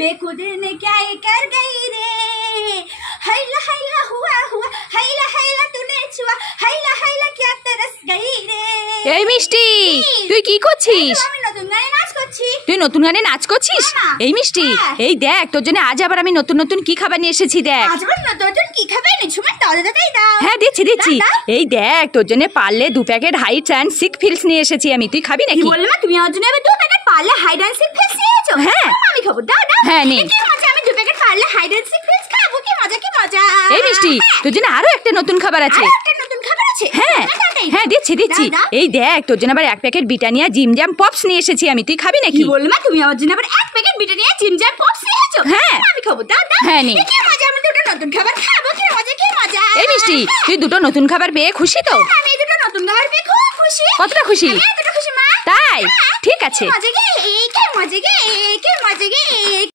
बेखुद ने क्या ये कर गई रे, हैला हैला हुआ हुआ, हैला हैला तूने छुआ, हैला हैला क्या तरस गई रे। এই মিষ্টি, তুই কি করছিস? আমি নতুন গানে নাচ করছি। তুই নতুন গানে নাচ করছিস? এই মিষ্টি, এই দেখ তোর জন্য আজ আবার আমি নতুন নতুন কি খাবার নিয়ে এসেছি দেখ। আজ আবার নতুন কি খাবার এনেছো? মানে দাদাই দাও। হ্যাঁ দিচ্ছি। এই দেখ তোর জন্য পারলে 2 packet hides and seek fills নিয়ে এসেছি আমি, তুই খাবি নাকি? কি বললে মা, তুমি আমার জন্য আবার 2 প্যাকেট পারলে হাইড অ্যান্ড সিক ফিলস নিয়েছো? হ্যাঁ আমি খাবো, দাও। হ্যাঁ নে। কি মজা, আমি 2 প্যাকেট পারলে হাইড অ্যান্ড সিক ফিলস খাবো, কি মজা। এই মিষ্টি, তোর জন্য আরো একটা নতুন খাবার আছে। একটা নতুন খাবার আছে? হ্যাঁ দিচ্ছি। এই দেখ তোর জন্য আবার 1 প্যাকেট ব্রিটানিয়া জিম জাম পপস নিয়ে এসেছি আমি, তুই খাবি নাকি? কি বললে মা, তুমি আমার জন্য আবার 1 প্যাকেট ব্রিটানিয়া জিম জাম পপস নিয়েছো? হ্যাঁ আমি খাবো, দাও। হ্যাঁ নে। কি মজা, আমি 2টা নতুন খাবার খাবো, কি মজা। এই মিষ্টি, তুই 2টো নতুন খাবার পেয়ে খুশি তো? আমি 2টা নতুন খাবার পেয়ে খুব খুশি। কতটা খুশি? আমি এতটা খুশি মা। তাই ঠিক আছে। কি মজা গে।